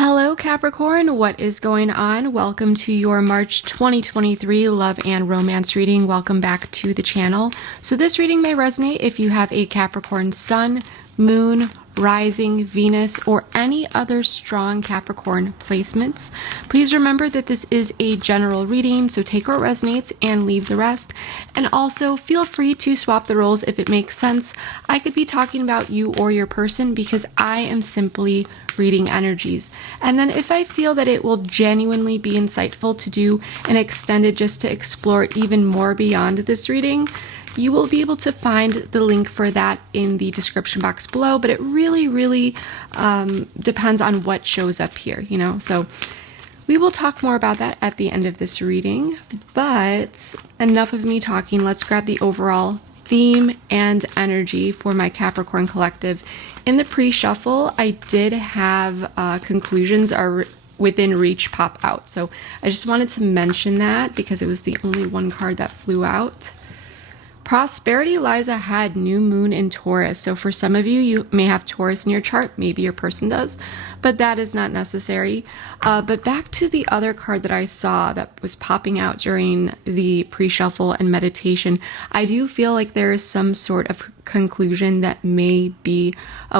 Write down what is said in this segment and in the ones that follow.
Hello Capricorn, what is going on? Welcome to your March 2023 love and romance reading. Welcome back to the channel. So this reading may resonate if you have a Capricorn sun, moon, rising, Venus, or any other strong Capricorn placements. Please remember that this is a general reading, so take what resonates and leave the rest. And also feel free to swap the roles if it makes sense. I could be talking about you or your person because I am simply reading energies. And then if I feel that it will genuinely be insightful to do an extended just to explore even more beyond this reading, you will be able to find the link for that in the description box below, but it really depends on what shows up here, so we will talk more about that at the end of this reading. But enough of me talking, let's grab the overall theme and energy for my Capricorn collective. In the pre-shuffle, I did have conclusions are within reach pop out, so I just wanted to mention that because it was the only one card that flew out. Prosperity lies ahead, new moon in Taurus. So for some of you, you may have Taurus in your chart. Maybe your person does, but that is not necessary. But back to the other card that I saw that was popping out during the pre-shuffle and meditation, I do feel like there is some sort of conclusion that may be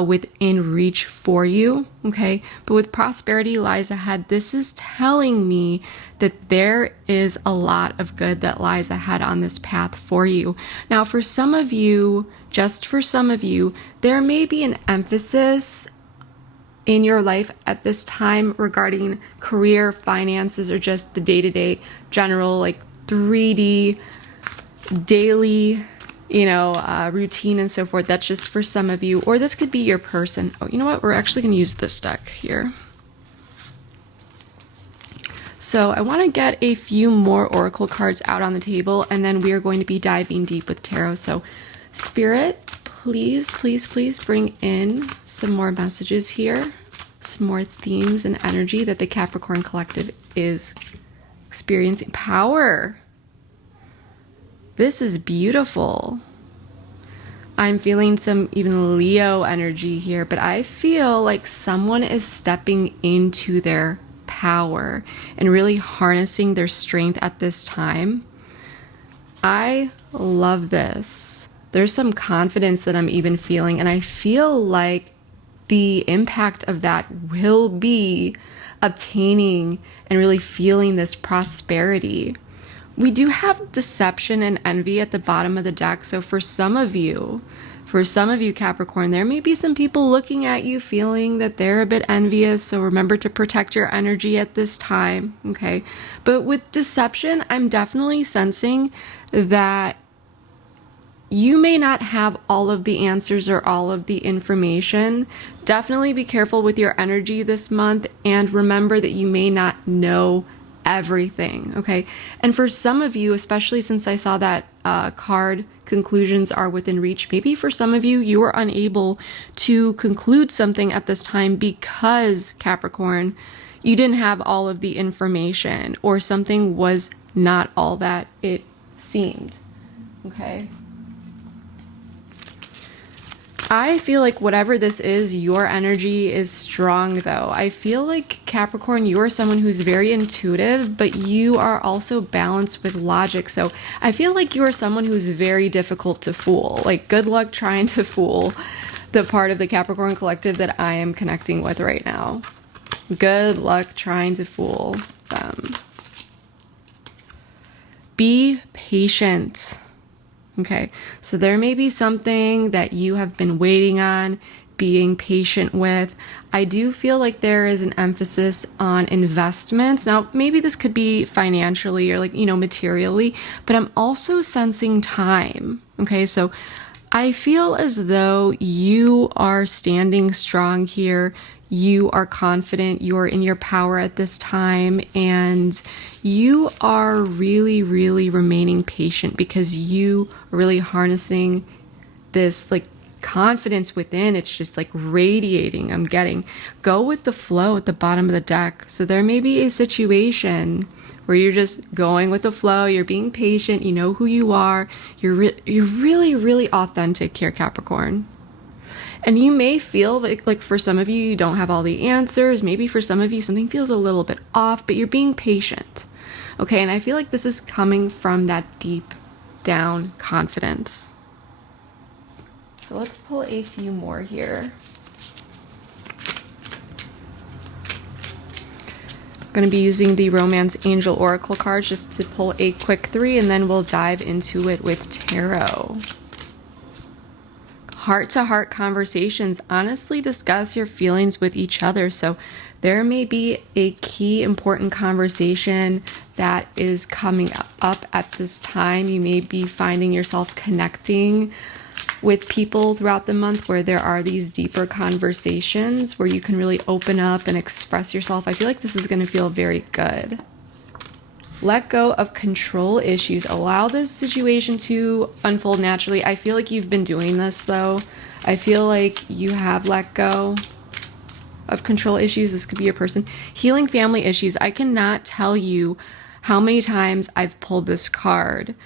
within reach for you, okay? But with prosperity lies ahead, this is telling me that there is a lot of good that lies ahead on this path for you. Now, for some of you, just for some of you, there may be an emphasis in your life at this time regarding career, finances, or just the day-to-day general, like 3D, daily, routine and so forth. That's just for some of you, or this could be your person. Oh, you know what? We're actually going to use this deck here. So I want to get a few more oracle cards out on the table, and then we are going to be diving deep with tarot. So Spirit, please bring in some more messages here, some more themes and energy that the Capricorn collective is experiencing. Power. This is beautiful. I'm feeling some even Leo energy here, but I feel like someone is stepping into their power and really harnessing their strength at this time. I love this. There's some confidence that I'm even feeling, and I feel like the impact of that will be obtaining and really feeling this prosperity. We do have deception and envy at the bottom of the deck. So for some of you Capricorn, there may be some people looking at you feeling that they're a bit envious. So remember to protect your energy at this time. Okay. But with deception, I'm definitely sensing that you may not have all of the answers or all of the information. Definitely be careful with your energy this month, and remember that you may not know everything, okay? And for some of you, especially since I saw that card, conclusions are within reach, maybe for some of you, you are unable to conclude something at this time because, Capricorn, you didn't have all of the information, or something was not all that it seemed, okay? I feel like whatever this is, your energy is strong though. I feel like Capricorn, you are someone who's very intuitive, but you are also balanced with logic. So I feel like you are someone who's very difficult to fool. Like, good luck trying to fool the part of the Capricorn collective that I am connecting with right now. Good luck trying to fool them. Be patient. Okay, so there may be something that you have been waiting on, being patient with. I do feel like there is an emphasis on investments. Now, maybe this could be financially or materially, but I'm also sensing time. Okay, so I feel as though you are standing strong here. You are confident, you're in your power at this time, and you are really remaining patient because you are really harnessing this confidence within. It's just radiating. I'm getting go with the flow at the bottom of the deck. So there may be a situation where you're just going with the flow, you're being patient, you know who you are, you're really authentic here, Capricorn. And you may feel like for some of you, you don't have all the answers. Maybe for some of you, something feels a little bit off, but you're being patient. Okay, and I feel like this is coming from that deep down confidence. So let's pull a few more here. I'm going to be using the Romance Angel Oracle cards just to pull a quick 3, and then we'll dive into it with tarot. Heart-to-heart conversations. Honestly discuss your feelings with each other. So there may be a key important conversation that is coming up at this time. You may be finding yourself connecting with people throughout the month where there are these deeper conversations where you can really open up and express yourself. I feel like this is going to feel very good. Let go of control issues. Allow this situation to unfold naturally. I feel like you've been doing this though. I feel like you have let go of control issues. This could be your person. Healing family issues. I cannot tell you how many times I've pulled this card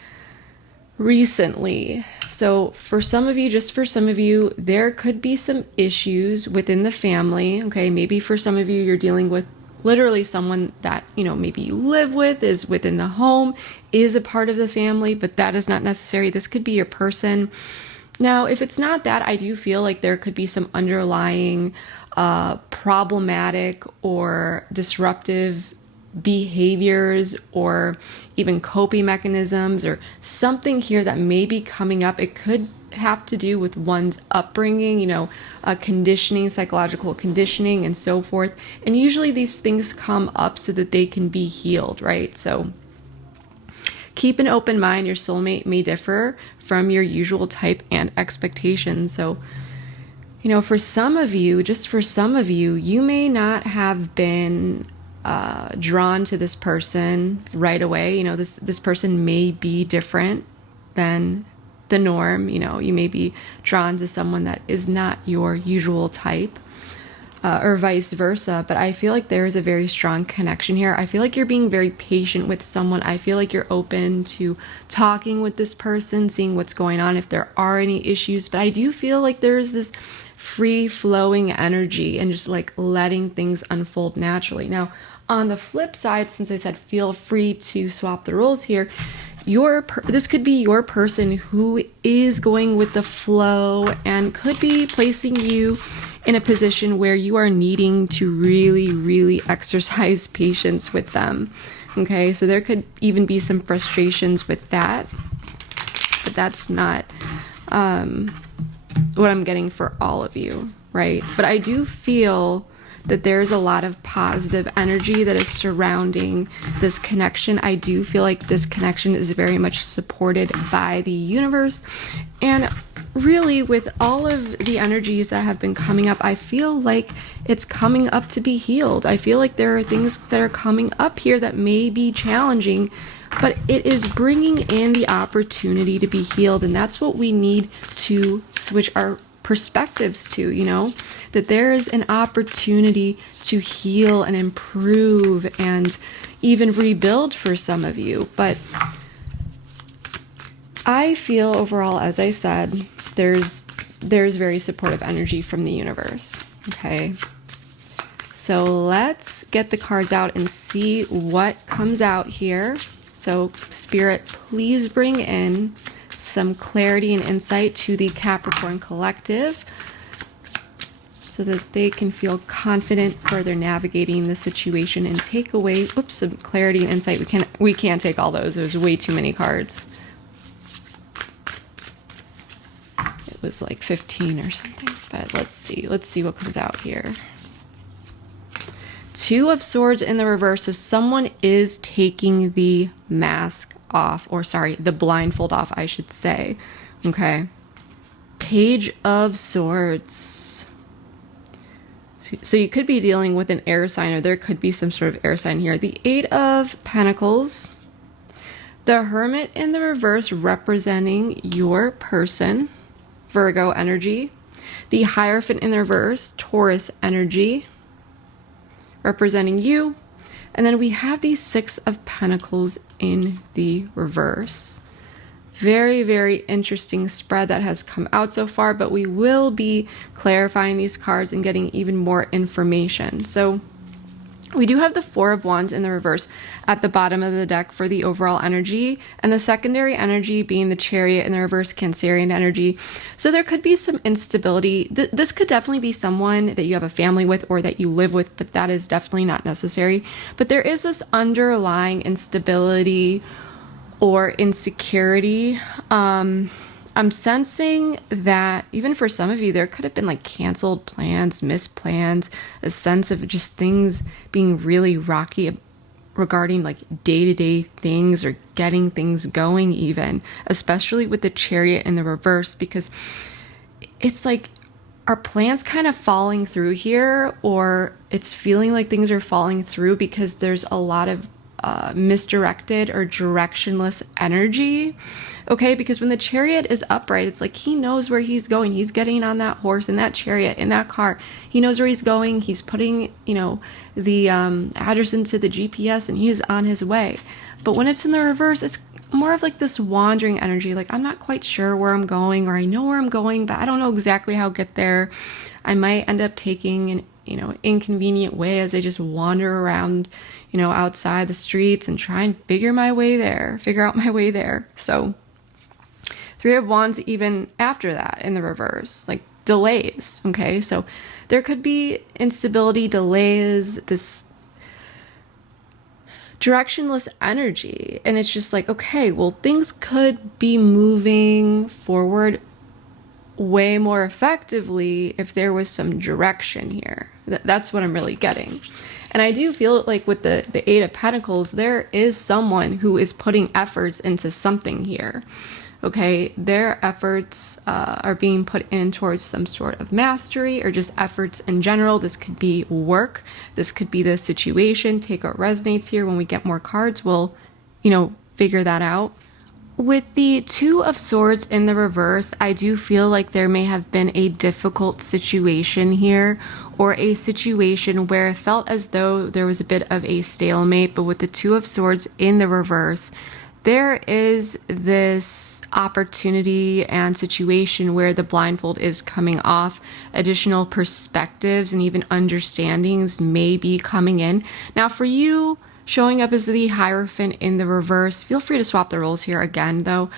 recently. So for some of you, just for some of you, there could be some issues within the family. Okay, maybe for some of you, you're dealing with literally someone that, you know, maybe you live with, is within the home, is a part of the family, but that is not necessary. This could be your person. Now, if it's not that, I do feel like there could be some underlying problematic or disruptive behaviors or even coping mechanisms or something here that may be coming up. It could have to do with one's upbringing, you know, conditioning, psychological conditioning, and so forth. And usually these things come up so that they can be healed, right? So keep an open mind. Your soulmate may differ from your usual type and expectations. So, you know, for some of you, just for some of you, you may not have been drawn to this person right away. You know, this person may be different than the norm. You know, you may be drawn to someone that is not your usual type, or vice versa. But I feel like there is a very strong connection here. I feel like you're being very patient with someone. I feel like you're open to talking with this person, seeing what's going on, if there are any issues. But I do feel like there's this free flowing energy and just like letting things unfold naturally. Now, on the flip side, since I said feel free to swap the roles here, this could be your person who is going with the flow and could be placing you in a position where you are needing to really, really exercise patience with them. Okay, so there could even be some frustrations with that, but that's not what I'm getting for all of you, right? But I do feel that there's a lot of positive energy that is surrounding this connection. I do feel like this connection is very much supported by the universe. And really, with all of the energies that have been coming up, I feel like it's coming up to be healed. I feel like there are things that are coming up here that may be challenging, but it is bringing in the opportunity to be healed. And that's what we need to switch our perspectives to, you know, that there is an opportunity to heal and improve and even rebuild for some of you. But I feel overall, as I said, there's very supportive energy from the universe. Okay, so let's get the cards out and see what comes out here. So Spirit, please bring in some clarity and insight to the Capricorn collective so that they can feel confident further navigating the situation and take away, some clarity and insight. We can't take all those. There's way too many cards. It was like 15 or something, but let's see what comes out here. Two of Swords in the reverse. So someone is taking the mask off, or sorry, the blindfold off, I should say. Okay. Page of Swords. So you could be dealing with an air sign, or there could be some sort of air sign here. The Eight of Pentacles. The Hermit in the reverse representing your person, Virgo energy. The Hierophant in the reverse, Taurus energy, representing you. And then we have the Six of Pentacles in the reverse. very, very interesting spread that has come out so far, but we will be clarifying these cards and getting even more information. So we do have the Four of Wands in the reverse at the bottom of the deck for the overall energy, and the secondary energy being the Chariot in the reverse Cancerian energy. So there could be some instability. This could definitely be someone that you have a family with or that you live with, but that is definitely not necessary. But there is this underlying instability or insecurity. I'm sensing that even for some of you, there could have been like canceled plans, missed plans, a sense of just things being really rocky regarding like day-to-day things or getting things going even, especially with the Chariot in the reverse, because it's like, are plans kind of falling through here, or it's feeling like things are falling through because there's a lot of misdirected or directionless energy. Okay, because when the Chariot is upright, it's like he knows where he's going. He's getting on that horse, in that chariot, in that car. He knows where he's going. He's putting, the address into the GPS, and he is on his way. But when it's in the reverse, it's more of like this wandering energy. Like, I'm not quite sure where I'm going, or I know where I'm going, but I don't know exactly how to get there. I might end up taking an inconvenient way as I just wander around, outside the streets and try and figure out my way there. So Three of Wands even after that in the reverse, like delays. Okay, so there could be instability, delays, this directionless energy. And it's just like, okay, well, things could be moving forward way more effectively if there was some direction here. That's what I'm really getting. And I do feel like with the Eight of Pentacles, there is someone who is putting efforts into something here. Okay, their efforts are being put in towards some sort of mastery or just efforts in general. This could be work. This could be the situation. Take what resonates here. When we get more cards, we'll, figure that out. With the Two of Swords in the reverse, I do feel like there may have been a difficult situation here, or a situation where it felt as though there was a bit of a stalemate. But with the Two of Swords in the reverse, there is this opportunity and situation where the blindfold is coming off. Additional perspectives and even understandings may be coming in. Now, for you showing up as the Hierophant in the reverse, feel free to swap the roles here again, though.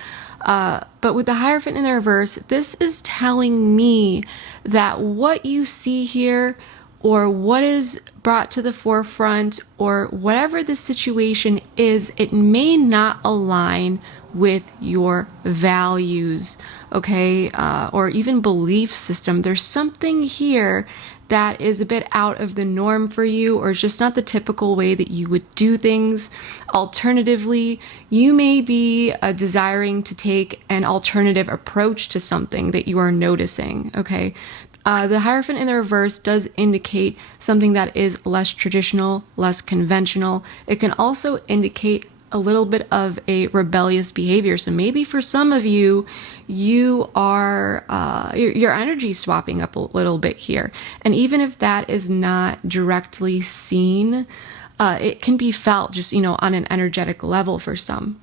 But with the Hierophant in the reverse, this is telling me that what you see here, or what is brought to the forefront, or whatever the situation is, it may not align with your values, okay, or even belief system. There's something here that is a bit out of the norm for you, or just not the typical way that you would do things. Alternatively, you may be desiring to take an alternative approach to something that you are noticing, okay? The Hierophant in the reverse does indicate something that is less traditional, less conventional. It can also indicate a little bit of a rebellious behavior. So maybe for some of you, you are, your energy swapping up a little bit here. And even if that is not directly seen, it can be felt just, on an energetic level for some.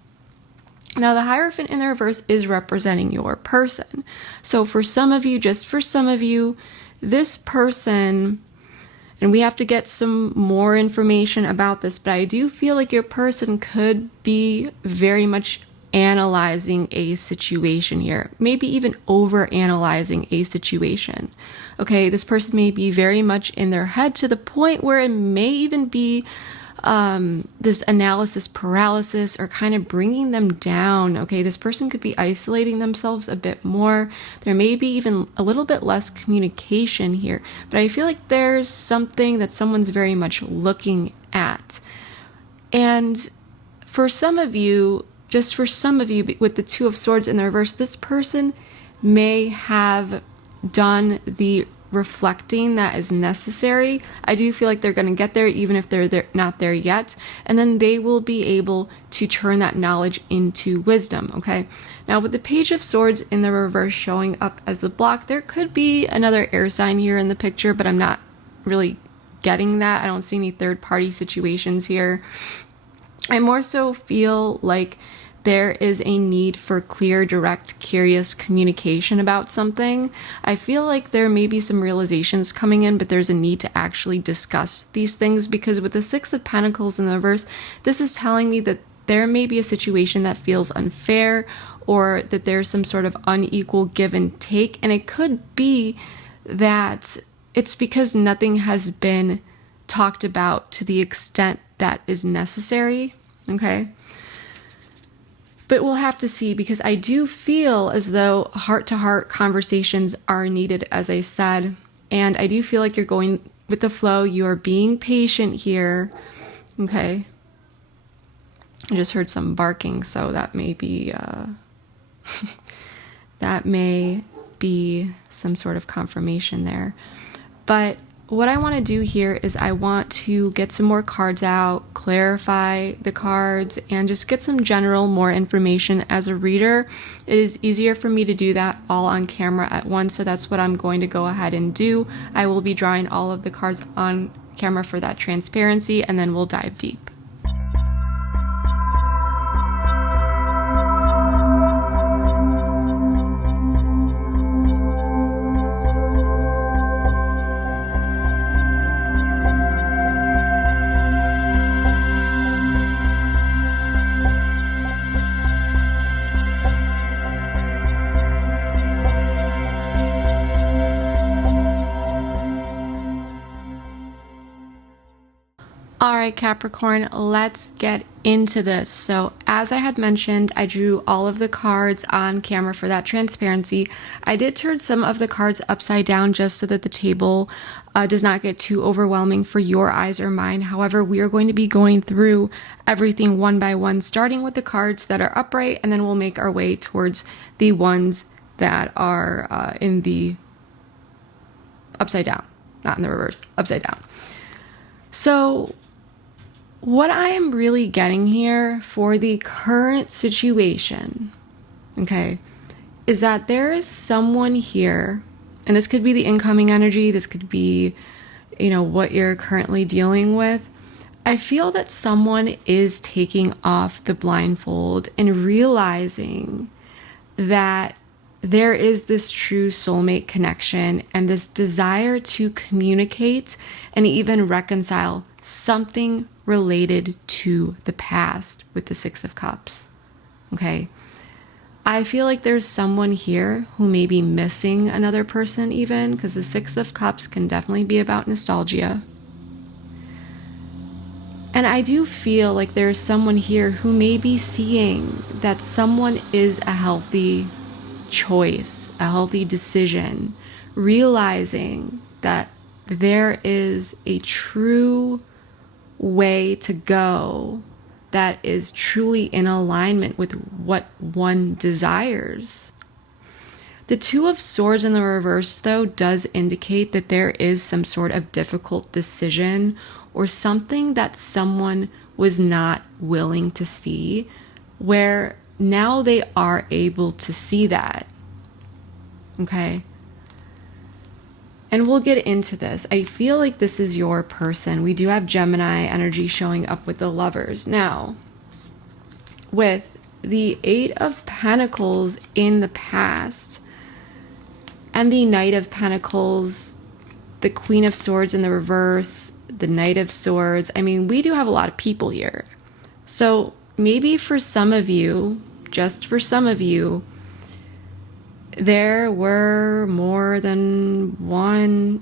Now, the Hierophant in the reverse is representing your person. So for some of you, just for some of you, this person, and we have to get some more information about this, but I do feel like your person could be very much analyzing a situation here, maybe even over analyzing a situation. Okay, this person may be very much in their head to the point where it may even be this analysis paralysis, or kind of bringing them down. Okay, this person could be isolating themselves a bit more. There may be even a little bit less communication here, but I feel like there's something that someone's very much looking at. And for some of you, just for some of you, with the Two of Swords in the reverse, this person may have done the reflecting that is necessary. I do feel like they're going to get there, even if they're not there yet. And then they will be able to turn that knowledge into wisdom. Okay. Now, with the Page of Swords in the reverse showing up as the block, there could be another air sign here in the picture, but I'm not really getting that. I don't see any third party situations here. I more so feel like there is a need for clear, direct, curious communication about something. I feel like there may be some realizations coming in, but there's a need to actually discuss these things, because with the Six of Pentacles in the reverse, this is telling me that there may be a situation that feels unfair, or that there's some sort of unequal give and take. And it could be that it's because nothing has been talked about to the extent that is necessary. Okay. But we'll have to see, because I do feel as though heart-to-heart conversations are needed, as I said. And I do feel like you're going with the flow. You're being patient here. Okay. I just heard some barking, so that may be that may be some sort of confirmation there. But what I want to do here is I want to get some more cards out, clarify the cards, and just get some general more information. As a reader, it is easier for me to do that all on camera at once, so that's what I'm going to go ahead and do. I will be drawing all of the cards on camera for that transparency, and then we'll dive deep. All right, Capricorn, let's get into this. So as I had mentioned, I drew all of the cards on camera for that transparency. I did turn some of the cards upside down just so that the table does not get too overwhelming for your eyes or mine. However, we are going to be going through everything one by one, starting with the cards that are upright, and then we'll make our way towards the ones that are in the upside down, not in the reverse, upside down. So what I am really getting here for the current situation, okay, is that there is someone here, and this could be the incoming energy, this could be, what you're currently dealing with. I feel that someone is taking off the blindfold and realizing that there is this true soulmate connection and this desire to communicate and even reconcile something related to the past with the Six of Cups. Okay. I feel like there's someone here who may be missing another person, even because the Six of Cups can definitely be about nostalgia. And I do feel like there's someone here who may be seeing that someone is a healthy choice, a healthy decision, realizing that there is a true way to go that is truly in alignment with what one desires. The Two of Swords in the reverse, though, does indicate that there is some sort of difficult decision or something that someone was not willing to see, where now they are able to see that. Okay? And we'll get into this. I feel like this is your person. We do have Gemini energy showing up with the Lovers. Now, with the Eight of Pentacles in the past and the Knight of Pentacles, the Queen of Swords in the reverse, the Knight of Swords. I mean, we do have a lot of people here. So maybe for some of you, just for some of you, there were more than one,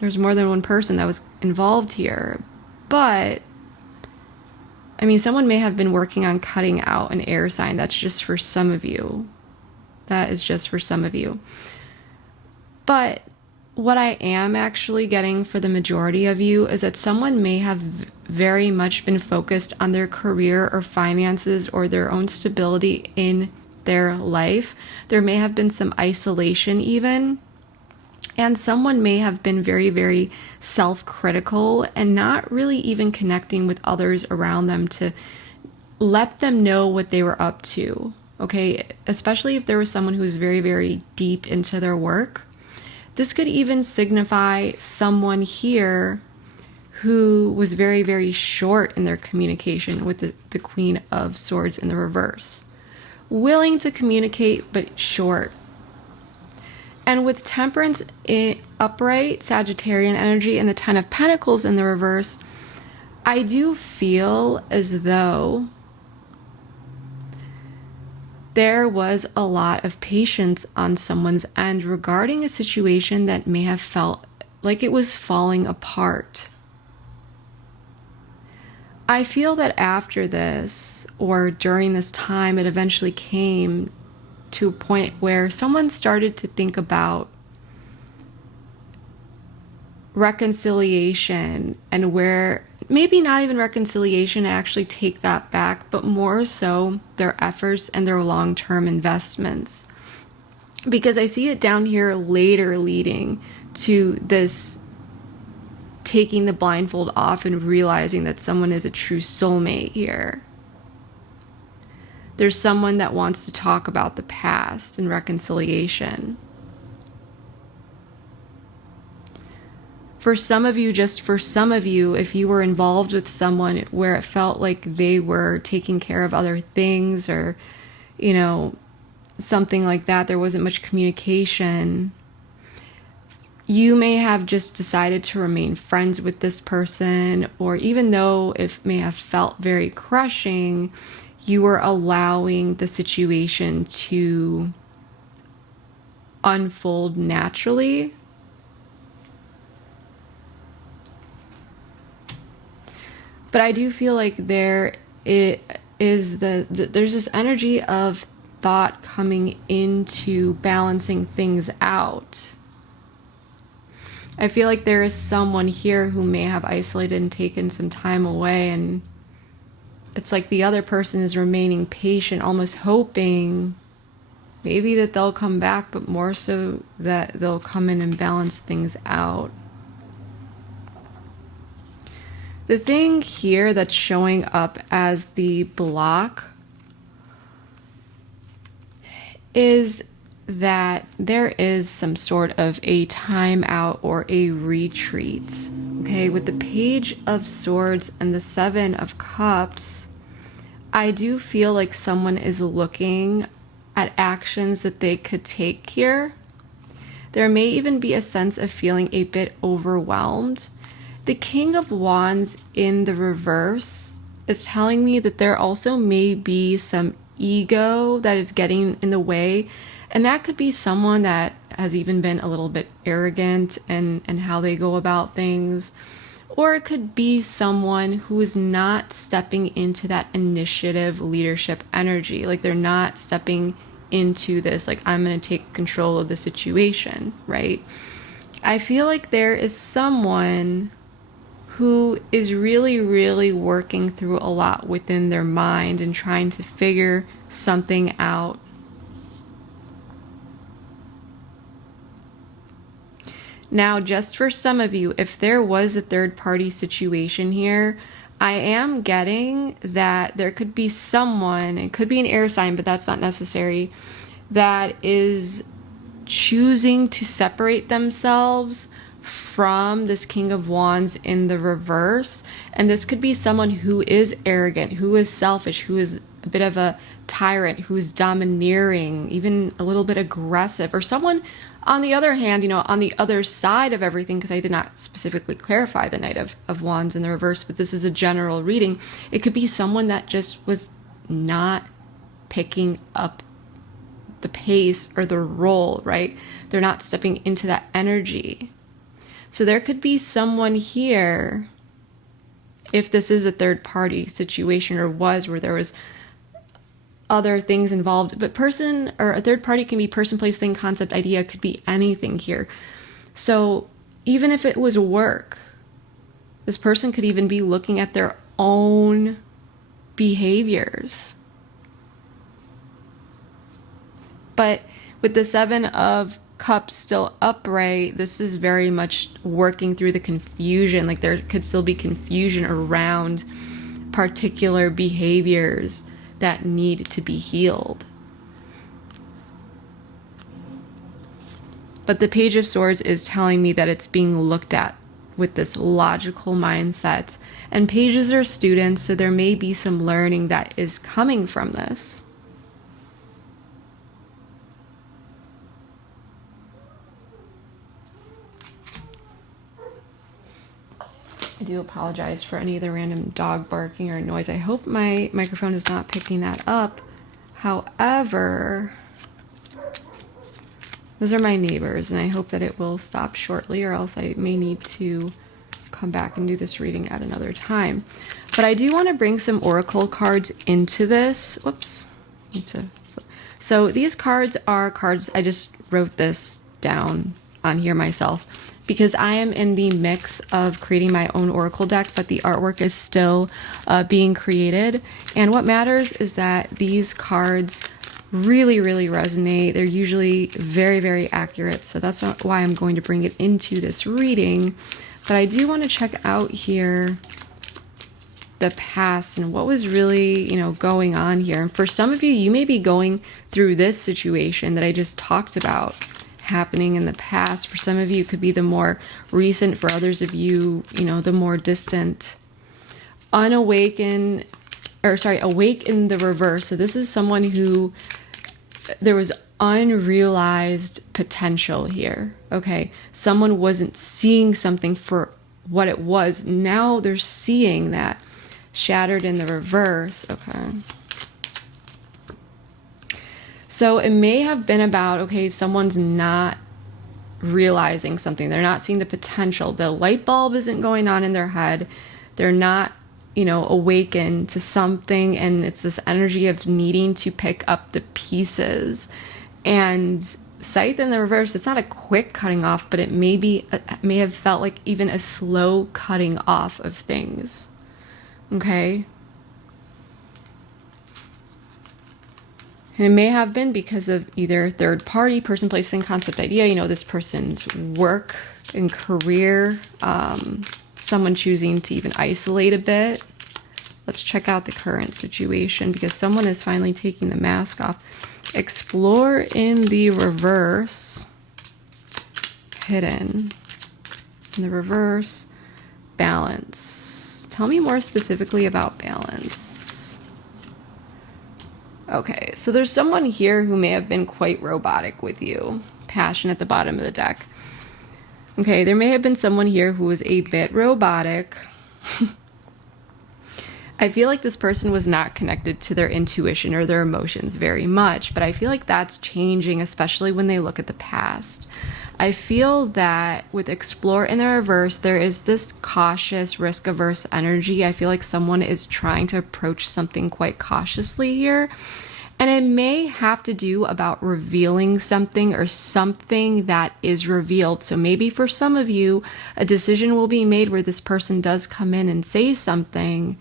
there's more than one person that was involved here. But, I mean, someone may have been working on cutting out an air sign. That's just for some of you. That is just for some of you. But what I am actually getting for the majority of you is that someone may have very much been focused on their career or finances or their own stability in their life. There may have been some isolation even, and someone may have been very, very self-critical and not really even connecting with others around them to let them know what they were up to. Okay, especially if there was someone who's very, very deep into their work. This could even signify someone here who was very, very short in their communication with the Queen of Swords in the reverse. Willing to communicate, but short. And with Temperance upright, Sagittarian energy, and the Ten of Pentacles in the reverse, I do feel as though there was a lot of patience on someone's end regarding a situation that may have felt like it was falling apart. I feel that after this, or during this time, it eventually came to a point where someone started to think about reconciliation, and where maybe not even reconciliation, I actually take that back, but more so their efforts and their long-term investments. Because I see it down here later leading to this taking the blindfold off and realizing that someone is a true soulmate here. There's someone that wants to talk about the past and reconciliation. For some of you, just for some of you, if you were involved with someone where it felt like they were taking care of other things, or, you know, something like that, there wasn't much communication, you may have just decided to remain friends with this person, or even though it may have felt very crushing, you were allowing the situation to unfold naturally. But I do feel like there's this energy of thought coming into balancing things out. I feel like there is someone here who may have isolated and taken some time away, and it's like the other person is remaining patient, almost hoping maybe that they'll come back, but more so that they'll come in and balance things out. The thing here that's showing up as the block is that there is some sort of a timeout or a retreat. Okay, with the Page of Swords and the Seven of Cups, I do feel like someone is looking at actions that they could take here. There may even be a sense of feeling a bit overwhelmed. The King of Wands in the reverse is telling me that there also may be some ego that is getting in the way. And that could be someone that has even been a little bit arrogant in how they go about things. Or it could be someone who is not stepping into that initiative leadership energy. Like they're not stepping into this, like, I'm going to take control of the situation, right? I feel like there is someone who is really, really working through a lot within their mind and trying to figure something out. Now, just for some of you, if there was a third-party situation here, I am getting that there could be someone, it could be an air sign, but that's not necessary, that is choosing to separate themselves from this King of Wands in the reverse. And this could be someone who is arrogant, who is selfish, who is a bit of a tyrant, who is domineering, even a little bit aggressive, or someone on the other hand, you know, on the other side of everything, because I did not specifically clarify the Knight of Wands in the reverse, but this is a general reading. It could be someone that just was not picking up the pace or the role, right? They're not stepping into that energy. So there could be someone here, if this is a third party situation, or was, where there was other things involved, but person or a third party can be person, place, thing, concept, idea, could be anything here. So even if it was work, this person could even be looking at their own behaviors. But with the Seven of Cups still upright, this is very much working through the confusion. Like there could still be confusion around particular behaviors that need to be healed. But the Page of Swords is telling me that it's being looked at with this logical mindset. And pages are students, so there may be some learning that is coming from this. I do apologize for any of the random dog barking or noise. I hope my microphone is not picking that up. However, those are my neighbors, and I hope that it will stop shortly, or else I may need to come back and do this reading at another time. But I do want to bring some oracle cards into this. Whoops. So these cards are cards, I just wrote this down on here myself, because I am in the mix of creating my own oracle deck, but the artwork is still being created. And what matters is that these cards really, really resonate. They're usually very, very accurate. So that's why I'm going to bring it into this reading. But I do want to check out here the past and what was really, going on here. And for some of you, you may be going through this situation that I just talked about happening in the past. For some of you, it could be the more recent. For others of you, the more distant. Awake in the reverse. So this is someone who there was unrealized potential here. Okay. Someone wasn't seeing something for what it was. Now they're seeing that. Shattered in the reverse. Okay. So it may have been about, okay, someone's not realizing something. They're not seeing the potential. The light bulb isn't going on in their head. They're not, awakened to something. And it's this energy of needing to pick up the pieces. And Scythe in the reverse, it's not a quick cutting off, but it may have felt like even a slow cutting off of things. Okay. And it may have been because of either third party, person, place, thing, concept, idea, this person's work and career, someone choosing to even isolate a bit. Let's check out the current situation, because someone is finally taking the mask off. Explore in the reverse. Hidden. In the reverse. Balance. Tell me more specifically about balance. Okay, so there's someone here who may have been quite robotic with you. Passion at the bottom of the deck. Okay, there may have been someone here who was a bit robotic. I feel like this person was not connected to their intuition or their emotions very much, but I feel like that's changing, especially when they look at the past. I feel that with Explore in the reverse, there is this cautious, risk-averse energy. I feel like someone is trying to approach something quite cautiously here. And it may have to do about revealing something or something that is revealed. So maybe for some of you, a decision will be made where this person does come in and say something.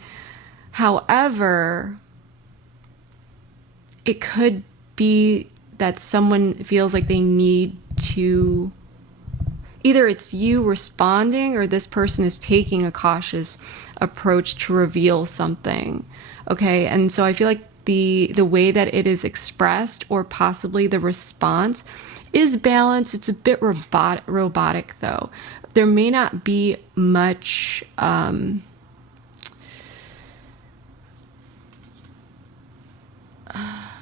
However, it could be that someone feels like they need to, either it's you responding or this person is taking a cautious approach to reveal something. Okay, and so I feel like the way that it is expressed, or possibly the response, is balanced. It's a bit robotic though. There may not be much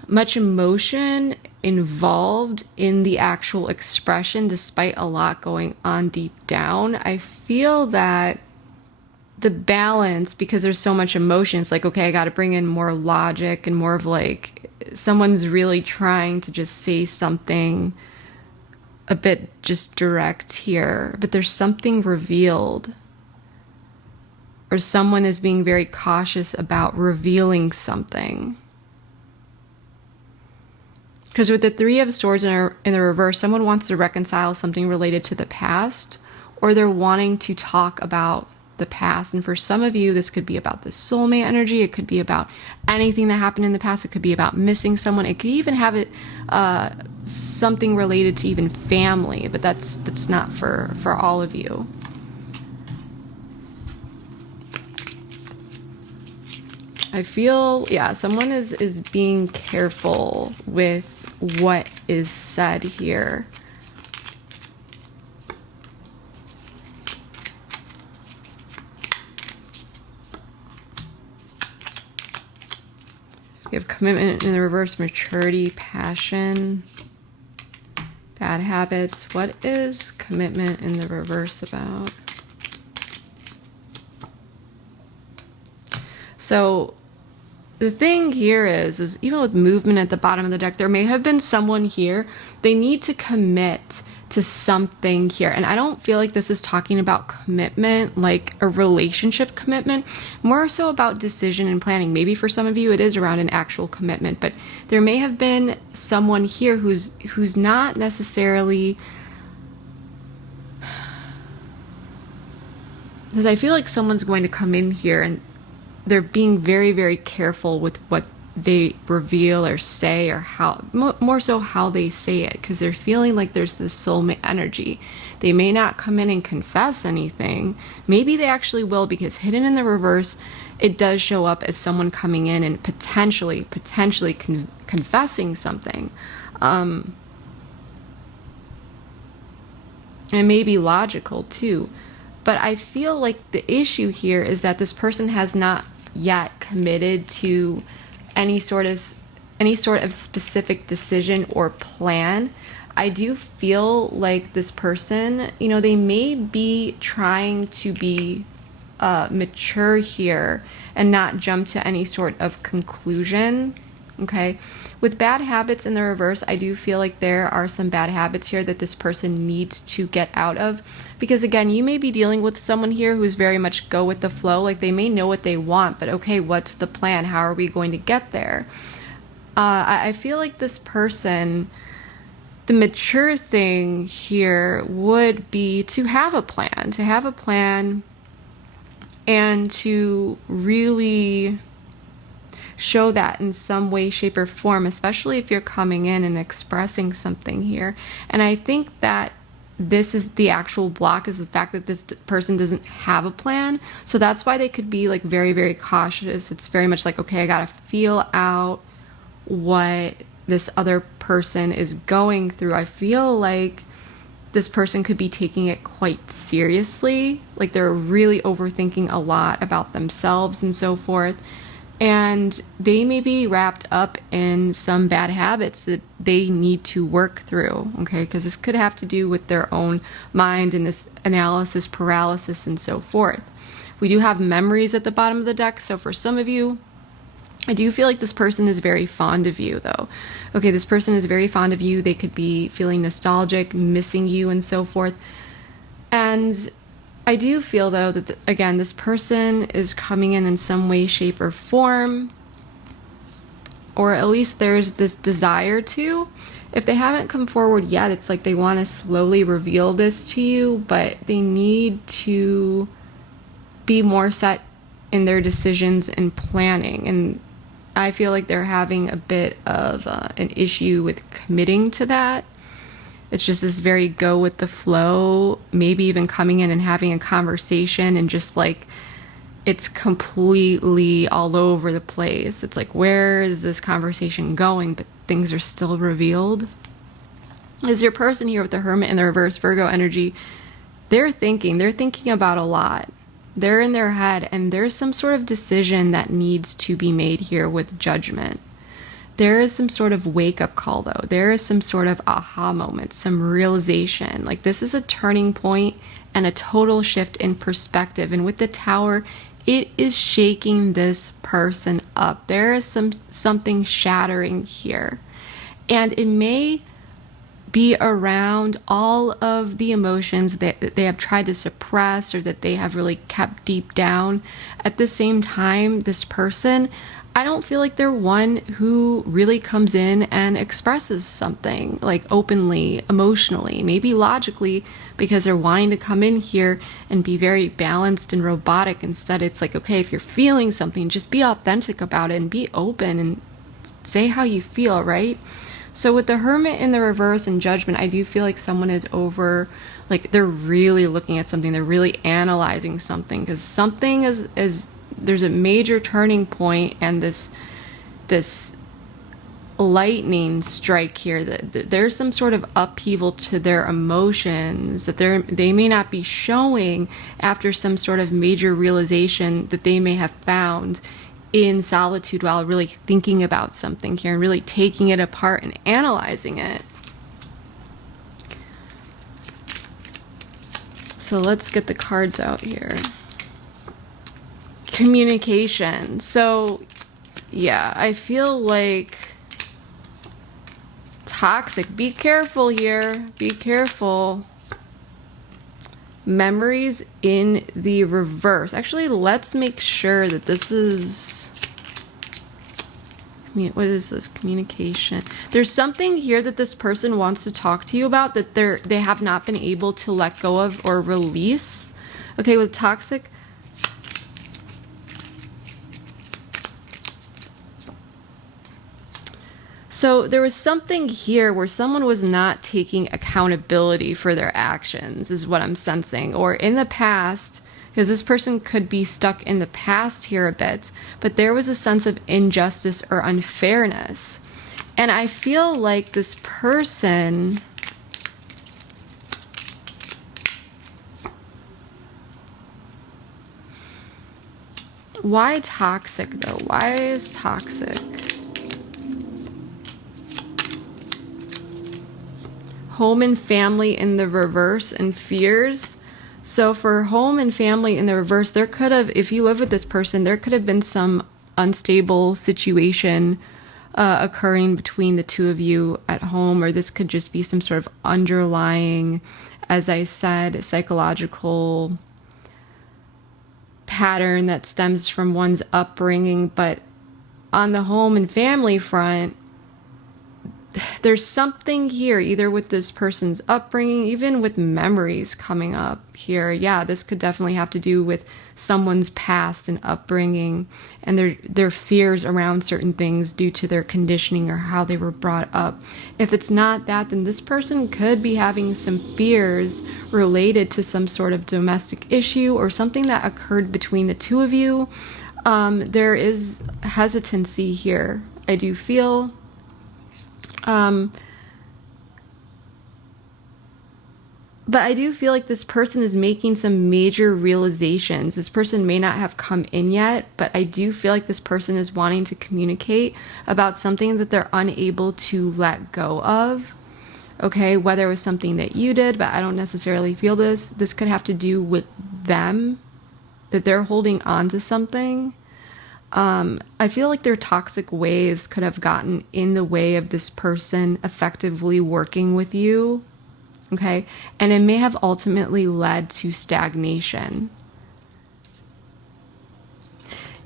much emotion involved in the actual expression, despite a lot going on deep down. I feel that the balance, because there's so much emotion, it's like, okay, I got to bring in more logic and more of like someone's really trying to just say something a bit just direct here, but there's something revealed, or someone is being very cautious about revealing something. Because with the Three of Swords in the reverse, someone wants to reconcile something related to the past, or they're wanting to talk about the past. And for some of you, this could be about the soulmate energy. It could be about anything that happened in the past. It could be about missing someone. It could even have it something related to even family, but that's not for all of you. I feel, someone is being careful with what is said here. We have commitment in the reverse, maturity, passion, bad habits. What is commitment in the reverse about? So the thing here is even with movement at the bottom of the deck, there may have been someone here. They need to commit to something here. And I don't feel like this is talking about commitment, like a relationship commitment, more so about decision and planning. Maybe for some of you, it is around an actual commitment, but there may have been someone here who's not necessarily, because I feel like someone's going to come in here and they're being very, very careful with what they reveal or say, or how, more so how they say it, because they're feeling like there's this soulmate energy. They may not come in and confess anything. Maybe they actually will, because hidden in the reverse, it does show up as someone coming in and potentially confessing something. And it may be logical too. But I feel like the issue here is that this person has not yet committed to any sort of specific decision or plan. I do feel like this person, they may be trying to be mature here and not jump to any sort of conclusion. Okay. With bad habits in the reverse, I do feel like there are some bad habits here that this person needs to get out of. Because again, you may be dealing with someone here who's very much go with the flow. Like they may know what they want, but okay, what's the plan? How are we going to get there? I feel like this person, the mature thing here would be to have a plan and to really show that in some way, shape, or form, especially if you're coming in and expressing something here. And I think that this is the actual block, is the fact that this person doesn't have a plan. So that's why they could be like very, very cautious. It's very much like, okay, I gotta feel out what this other person is going through. I feel like this person could be taking it quite seriously. Like they're really overthinking a lot about themselves and so forth. And they may be wrapped up in some bad habits that they need to work through, okay? Because this could have to do with their own mind and this analysis paralysis and so forth. We do have memories at the bottom of the deck. So for some of you, I do feel like this person is very fond of you, though. Okay, this person is very fond of you. They could be feeling nostalgic, missing you, and so forth. And I do feel, though, that, again, this person is coming in some way, shape, or form, or at least there's this desire to. If they haven't come forward yet, it's like they want to slowly reveal this to you, but they need to be more set in their decisions and planning. And I feel like they're having a bit of an issue with committing to that. It's just this very go with the flow, maybe even coming in and having a conversation and just like it's completely all over the place. It's like, where is this conversation going? But things are still revealed. Is your person here with the Hermit and the reverse Virgo energy, they're thinking about a lot. They're in their head and there's some sort of decision that needs to be made here with Judgment. There is some sort of wake-up call, though. There is some sort of aha moment, some realization. Like this is a turning point and a total shift in perspective. And with the Tower, it is shaking this person up. There is something shattering here. And it may be around all of the emotions that they have tried to suppress or that they have really kept deep down. At the same time, this person, I don't feel like they're one who really comes in and expresses something like openly, emotionally, maybe logically, because they're wanting to come in here and be very balanced and robotic. Instead, it's like, okay, if you're feeling something, just be authentic about it and be open and say how you feel, right? So with the Hermit in the reverse and Judgment, I do feel like someone is like they're really looking at something. They're really analyzing something because something is there's a major turning point and this lightning strike here, that there's some sort of upheaval to their emotions that they may not be showing after some sort of major realization that they may have found in solitude while really thinking about something here and really taking it apart and analyzing it. So let's get the cards out here. Communication. So yeah, I feel like toxic. Be careful here. Be careful. Memories in the reverse. Actually, let's make sure that this is... what is this? Communication. There's something here that this person wants to talk to you about that they have not been able to let go of or release. Okay, with toxic... So there was something here where someone was not taking accountability for their actions, is what I'm sensing. Or in the past, because this person could be stuck in the past here a bit, but there was a sense of injustice or unfairness. And I feel like this person... Why toxic, though? Why is toxic? Home and family in the reverse and fears. So for home and family in the reverse, there could have, if you live with this person, there could have been some unstable situation occurring between the two of you at home, or this could just be some sort of underlying, as I said, psychological pattern that stems from one's upbringing. But on the home and family front, there's something here, either with this person's upbringing, even with memories coming up here. Yeah, this could definitely have to do with someone's past and upbringing and their fears around certain things due to their conditioning or how they were brought up. If it's not that, then this person could be having some fears related to some sort of domestic issue or something that occurred between the two of you. There is hesitancy here, I do feel. But I do feel like this person is making some major realizations. This person may not have come in yet, but I do feel like this person is wanting to communicate about something that they're unable to let go of. Okay, whether it was something that you did, but I don't necessarily feel this. This could have to do with them, that they're holding on to something. I feel like their toxic ways could have gotten in the way of this person effectively working with you. Okay. And it may have ultimately led to stagnation.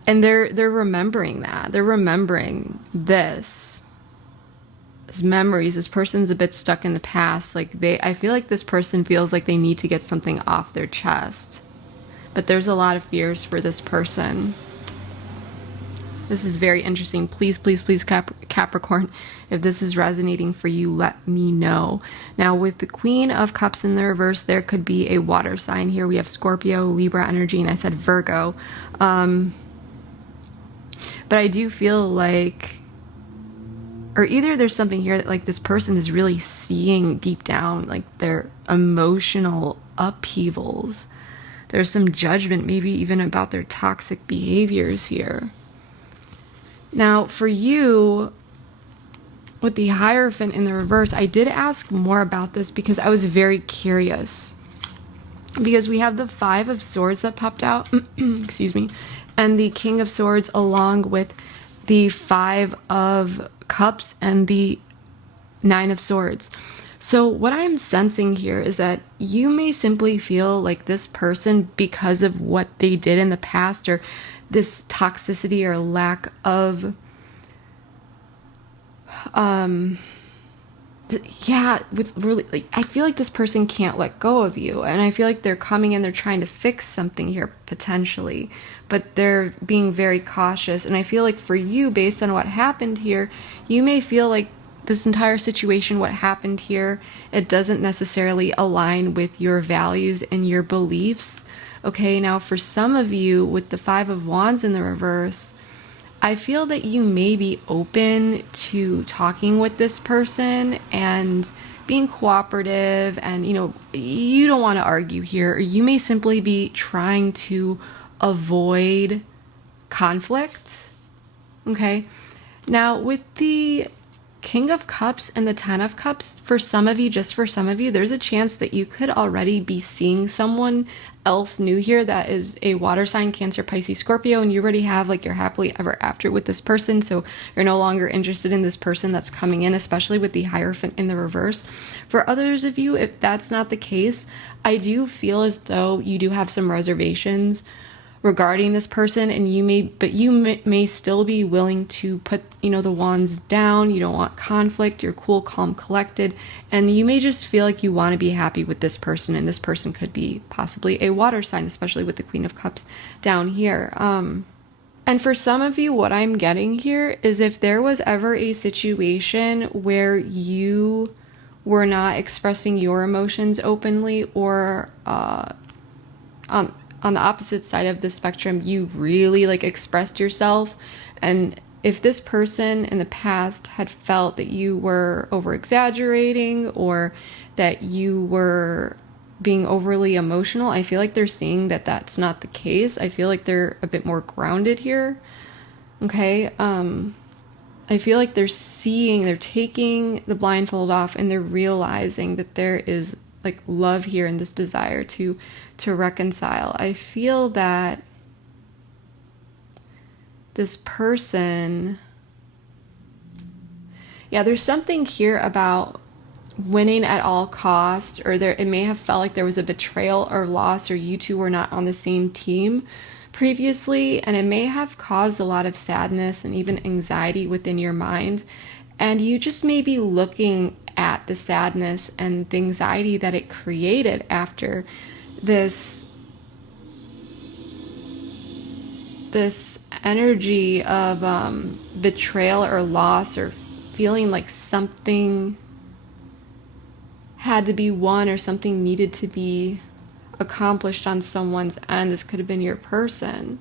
And they're remembering that. They're remembering this. As memories. This person's a bit stuck in the past. I feel like this person feels like they need to get something off their chest. But there's a lot of fears for this person. This is very interesting. Please, please, please, Capricorn, if this is resonating for you, let me know. Now, with the Queen of Cups in the reverse, there could be a water sign here. We have Scorpio, Libra energy, and I said Virgo. But I do feel like, or either there's something here that like this person is really seeing deep down, like their emotional upheavals. There's some judgment, maybe even about their toxic behaviors here. Now, for you, with the Hierophant in the reverse, I did ask more about this because I was very curious. Because we have the Five of Swords that popped out, excuse me, and the King of Swords along with the Five of Cups and the Nine of Swords. So what I'm sensing here is that you may simply feel like this person, because of what they did in the past, or this toxicity or lack of with really, like, I feel like this person can't let go of you, and I feel like they're coming in, they're trying to fix something here potentially, but they're being very cautious. And I feel like for you, based on what happened here, you may feel like this entire situation, what happened here, it doesn't necessarily align with your values and your beliefs. Okay, now for some of you with the Five of Wands in the reverse, I feel that you may be open to talking with this person and being cooperative, and you don't want to argue here, or you may simply be trying to avoid conflict. Okay. Now with the King of Cups and the Ten of Cups, for some of you, just for some of you, there's a chance that you could already be seeing someone else new here that is a water sign, Cancer, Pisces, Scorpio, and you already have like your happily ever after with this person, so you're no longer interested in this person that's coming in, especially with the Hierophant in the reverse. For others of you, if that's not the case, I do feel as though you do have some reservations regarding this person, and you may still be willing to put, the wands down. You don't want conflict. You're cool, calm, collected, and you may just feel like you want to be happy with this person, and this person could be possibly a water sign, especially with the Queen of Cups down here. And for some of you, what I'm getting here is if there was ever a situation where you were not expressing your emotions openly, or on the opposite side of the spectrum, you really like expressed yourself. And if this person in the past had felt that you were over exaggerating or that you were being overly emotional, I feel like they're seeing that that's not the case. I feel like they're a bit more grounded here. Okay. I feel like they're taking the blindfold off, and they're realizing that there is like love here and this desire to reconcile. I feel that this person, there's something here about winning at all costs, or it may have felt like there was a betrayal or loss, or you two were not on the same team previously, and it may have caused a lot of sadness and even anxiety within your mind. And you just may be looking at the sadness and the anxiety that it created after this energy of betrayal or loss, or feeling like something had to be won or something needed to be accomplished on someone's end. This could have been your person.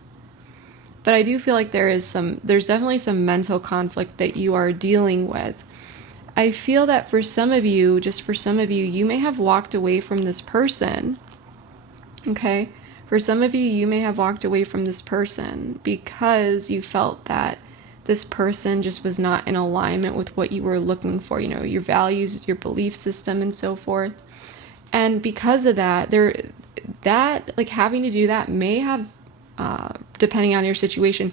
But I do feel like there's definitely some mental conflict that you are dealing with. I feel that for some of you, you may have walked away from this person. Okay? For some of you, you may have walked away from this person because you felt that this person just was not in alignment with what you were looking for, your values, your belief system, and so forth. And because of that, having to do that may have, depending on your situation,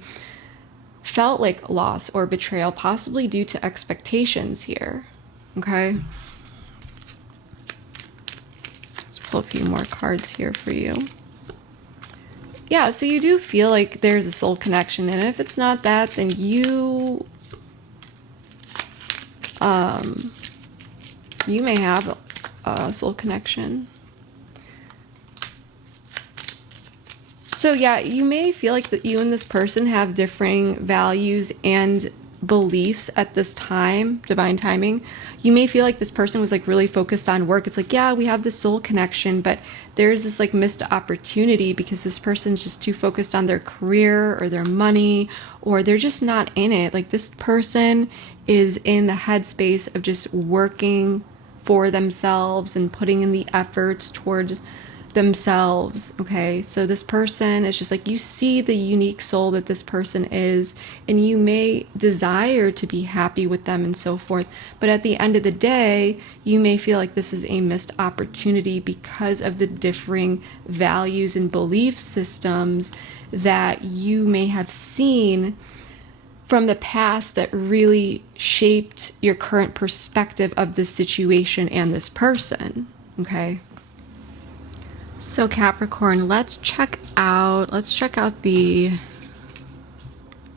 felt like loss or betrayal, possibly due to expectations here. Okay? Let's pull a few more cards here for you. Yeah, so you do feel like there's a soul connection, and if it's not that, then you may have a soul connection. So yeah, you may feel like that you and this person have differing values and beliefs at this time, divine timing. You may feel like this person was like really focused on work. It's like, yeah, we have this soul connection, but there's this like missed opportunity because this person's just too focused on their career or their money, or they're just not in it. Like this person is in the headspace of just working for themselves and putting in the efforts towards themselves. Okay, so this person is just like, you see the unique soul that this person is, and you may desire to be happy with them and so forth, but at the end of the day, you may feel like this is a missed opportunity because of the differing values and belief systems that you may have seen from the past that really shaped your current perspective of this situation and this person. Okay. So Capricorn, let's check out the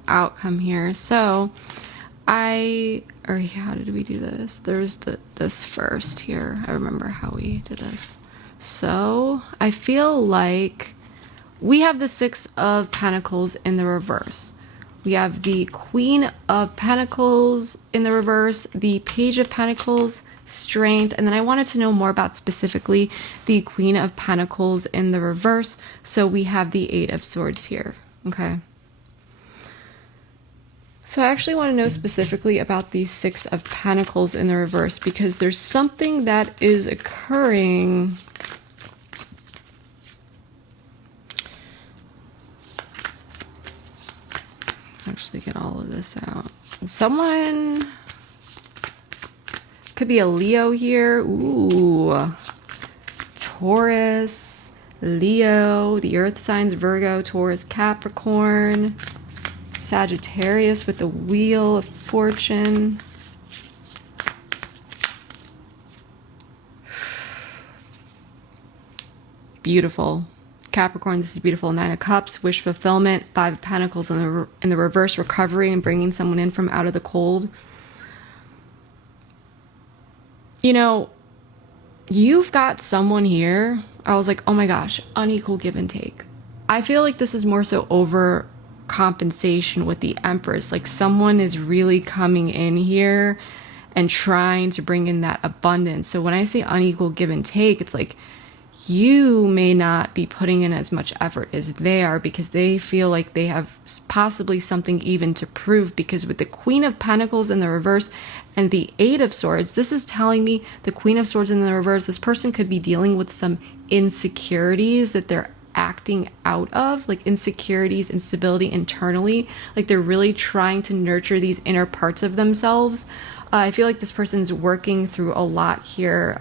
outcome here. So how did we do this? There's this first here. I remember how we did this. So I feel like we have the Six of Pentacles in the reverse. We have the Queen of Pentacles in the reverse, the Page of Pentacles, Strength, and then I wanted to know more about specifically the Queen of Pentacles in the reverse. So we have the Eight of Swords here. Okay. So I actually want to know specifically about the Six of Pentacles in the reverse, because there's something that is occurring. actually get all of this out. Someone could be a Leo here. Ooh, Taurus, Leo, the earth signs, Virgo, Taurus, Capricorn, Sagittarius with the Wheel of Fortune. Beautiful. Capricorn, this is beautiful. 9 of Cups, wish fulfillment. 5 of Pentacles in the reverse, recovery and bringing someone in from out of the cold. You know, you've got someone here. I was like, oh my gosh, unequal give and take. I feel like this is more so over compensation with the Empress. Like someone is really coming in here and trying to bring in that abundance. So when I say unequal give and take, it's like you may not be putting in as much effort as they are because they feel like they have possibly something even to prove, because with the Queen of Pentacles in the reverse and the 8 of Swords, this is telling me the Queen of Swords in the reverse, this person could be dealing with some insecurities that they're acting out of, like insecurities, instability internally, like they're really trying to nurture these inner parts of themselves. I feel like this person's working through a lot here,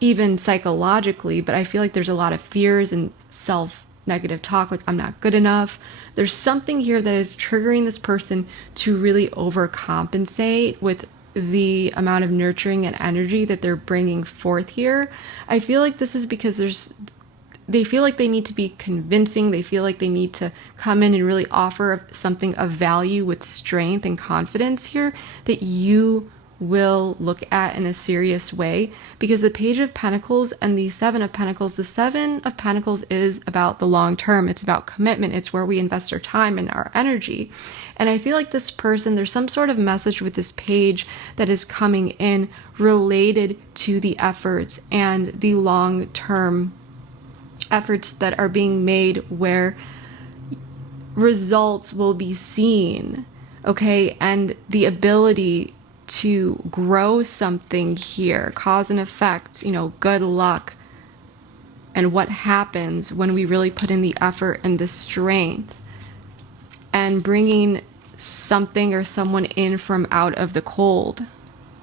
even psychologically, but I feel like there's a lot of fears and negative talk, like I'm not good enough. There's something here that is triggering this person to really overcompensate with the amount of nurturing and energy that they're bringing forth here. I feel like this is because they feel like they need to be convincing. They feel like they need to come in and really offer something of value with strength and confidence here that you will look at in a serious way, because the Page of Pentacles and the 7 of Pentacles, the 7 of Pentacles is about the long term. It's about commitment. It's where we invest our time and our energy. And I feel like this person, there's some sort of message with this page that is coming in related to the efforts and the long term efforts that are being made where results will be seen, okay? And the ability to grow something here, cause and effect, you know, good luck, and what happens when we really put in the effort and the strength and bringing something or someone in from out of the cold.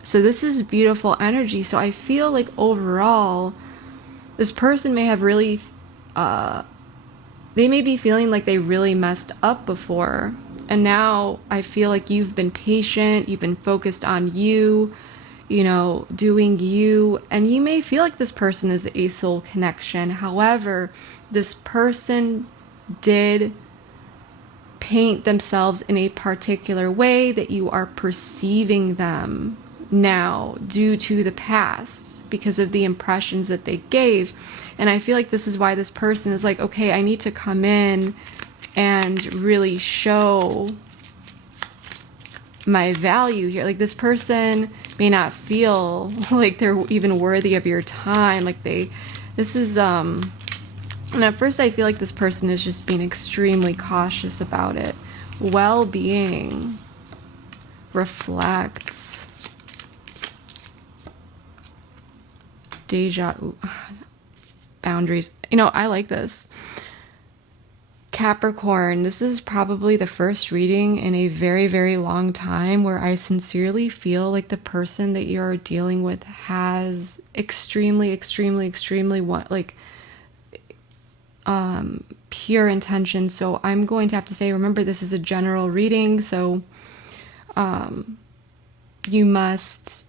So this is beautiful energy. So I feel like overall this person may have really they may be feeling like they really messed up before. And now I feel like you've been patient, you've been focused on you, you know, doing you. And you may feel like this person is a soul connection. However, this person did paint themselves in a particular way that you are perceiving them now due to the past, because of the impressions that they gave. And I feel like this is why this person is like, okay, I need to come in and really show my value here. Like this person may not feel like they're even worthy of your time. Like this is, and at first I feel like this person is just being extremely cautious about it. Well-being reflects boundaries. You know, I like this. Capricorn, this is probably the first reading in a very, very long time where I sincerely feel like the person that you're dealing with has extremely pure intention. So I'm going to have to say, remember, this is a general reading, so you must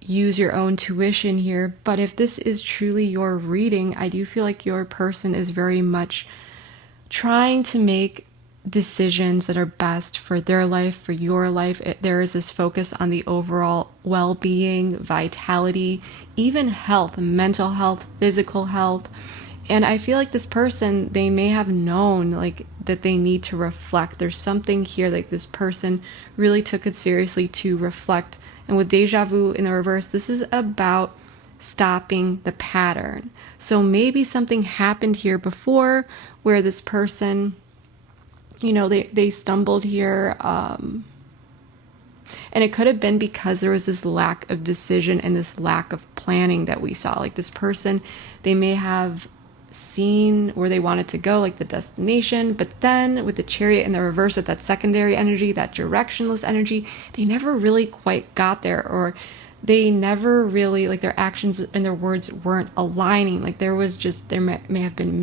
use your own tuition here. But if this is truly your reading, I do feel like your person is very much trying to make decisions that are best for their life, for your life. There is this focus on the overall well-being, vitality, even health, mental health, physical health. And I feel like this person, they may have known like that they need to reflect. There's something here, like this person really took it seriously to reflect. And with deja vu in the reverse, this is about stopping the pattern. So maybe something happened here before where this person, you know, they stumbled here, and it could have been because there was this lack of decision and this lack of planning that we saw. Like this person, they may have seen where they wanted to go, like the destination. But then with the Chariot in the reverse, with that secondary energy, that directionless energy, they never really quite got there, or they never really, like, their actions and their words weren't aligning. Like there may have been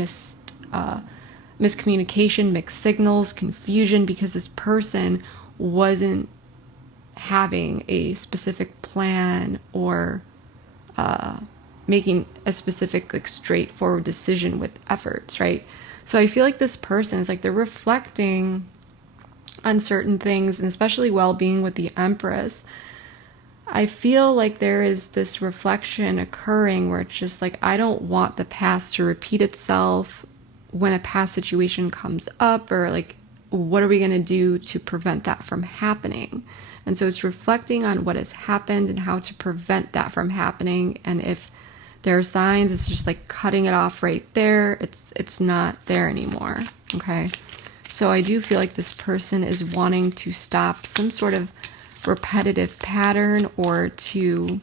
miscommunication, mixed signals, confusion, because this person wasn't having a specific plan or making a specific, like, straightforward decision with efforts, right? So I feel like this person is like, they're reflecting on certain things, and especially well-being with the Empress. I feel like there is this reflection occurring where it's just like, I don't want the past to repeat itself when a past situation comes up, or like, what are we going to do to prevent that from happening? And so it's reflecting on what has happened and how to prevent that from happening. And if there are signs, it's just like cutting it off right there. It's not there anymore. Okay. So I do feel like this person is wanting to stop some sort of repetitive pattern, or to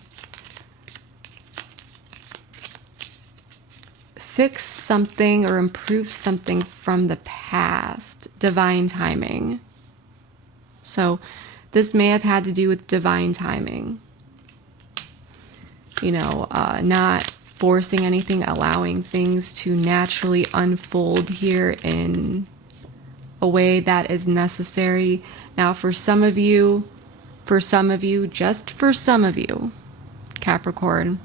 fix something or improve something from the past. Divine timing. So this may have had to do with divine timing. Not forcing anything, allowing things to naturally unfold here in a way that is necessary. Now, for some of you, just for some of you, Capricorn,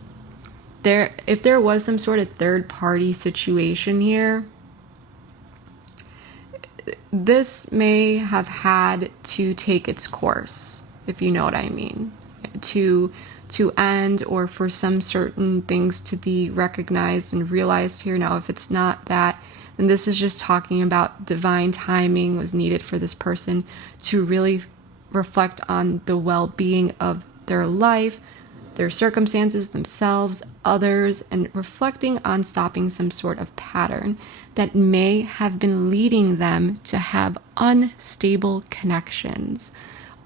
if there was some sort of third party situation here, this may have had to take its course, if you know what I mean, to end, or for some certain things to be recognized and realized here. Now, if it's not that, then this is just talking about divine timing was needed for this person to really reflect on the well-being of their life, their circumstances, themselves, others, and reflecting on stopping some sort of pattern that may have been leading them to have unstable connections.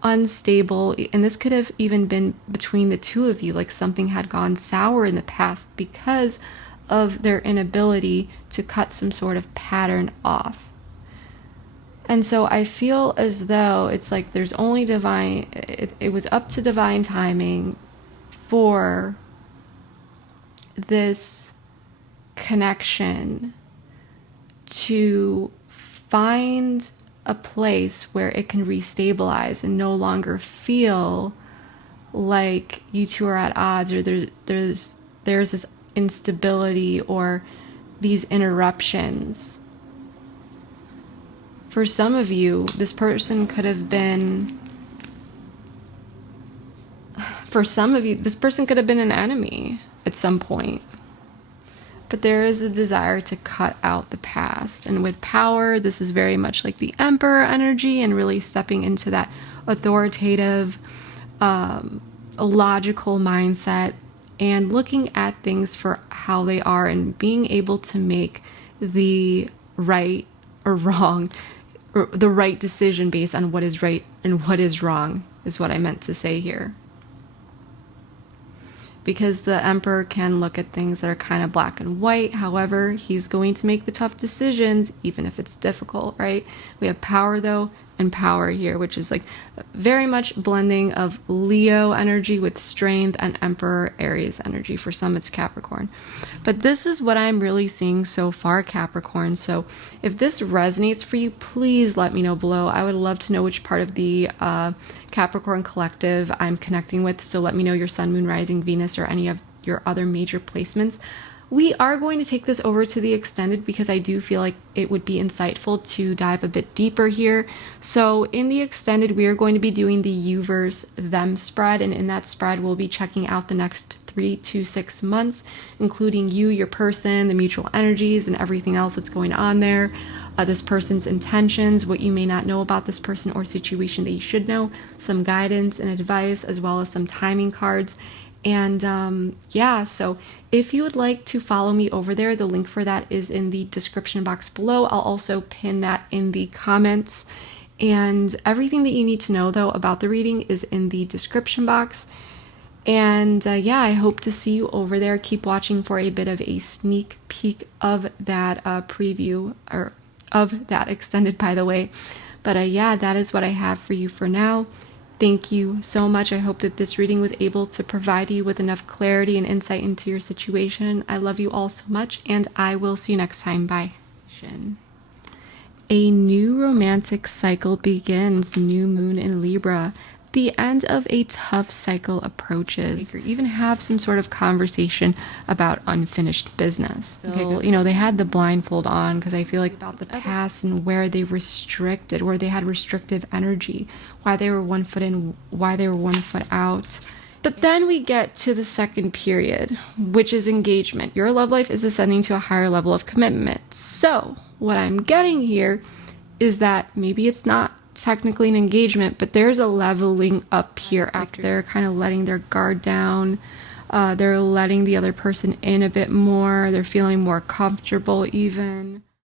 Unstable, and this could have even been between the two of you, like something had gone sour in the past because of their inability to cut some sort of pattern off. And so I feel as though it's like there's only it was up to divine timing for this connection to find a place where it can restabilize and no longer feel like you two are at odds, or there's this instability or these interruptions. For some of you, this person could have been an enemy at some point. But there is a desire to cut out the past. And with power, this is very much like the Emperor energy, and really stepping into that authoritative, logical mindset, and looking at things for how they are, and being able to make the right or wrong, or the right decision based on what is right and what is wrong, is what I meant to say here. Because the Emperor can look at things that are kind of black and white. However, he's going to make the tough decisions, even if it's difficult, right? We have power, though, and power here, which is like very much blending of Leo energy with strength and Emperor Aries energy. For some, it's Capricorn. But this is what I'm really seeing so far, Capricorn. So if this resonates for you, please let me know below. I would love to know which part of the Capricorn collective I'm connecting with. So let me know your Sun, Moon, Rising, Venus, or any of your other major placements. We are going to take this over to the extended because I do feel like it would be insightful to dive a bit deeper here. So in the extended, we are going to be doing the you versus them spread. And in that spread, we'll be checking out the next 3 to 6 months, including you, your person, the mutual energies, and everything else that's going on there. This person's intentions, what you may not know about this person or situation that you should know, some guidance and advice, as well as some timing cards. And yeah, so if you would like to follow me over there, the link for that is in the description box below. I'll also pin that in the comments. And everything that you need to know, though, about the reading is in the description box. And yeah, I hope to see you over there. Keep watching for a bit of a sneak peek of that preview, or of that extended, by the way. But yeah, that is what I have for you for now. Thank you so much. I hope that this reading was able to provide you with enough clarity and insight into your situation. I love you all so much, and I will see you next time. Bye. A new romantic cycle begins. New moon in Libra. The end of a tough cycle approaches. Or even have some sort of conversation about unfinished business. So, you know, they had the blindfold on because I feel like about the past and where they restricted, where they had restrictive energy, why they were 1 foot in, why they were 1 foot out. But then we get to the second period, which is engagement. Your love life is ascending to a higher level of commitment. So what I'm getting here is that maybe it's not technically an engagement, but there's a leveling up here after they're kind of letting their guard down. They're letting the other person in a bit more. They're feeling more comfortable even.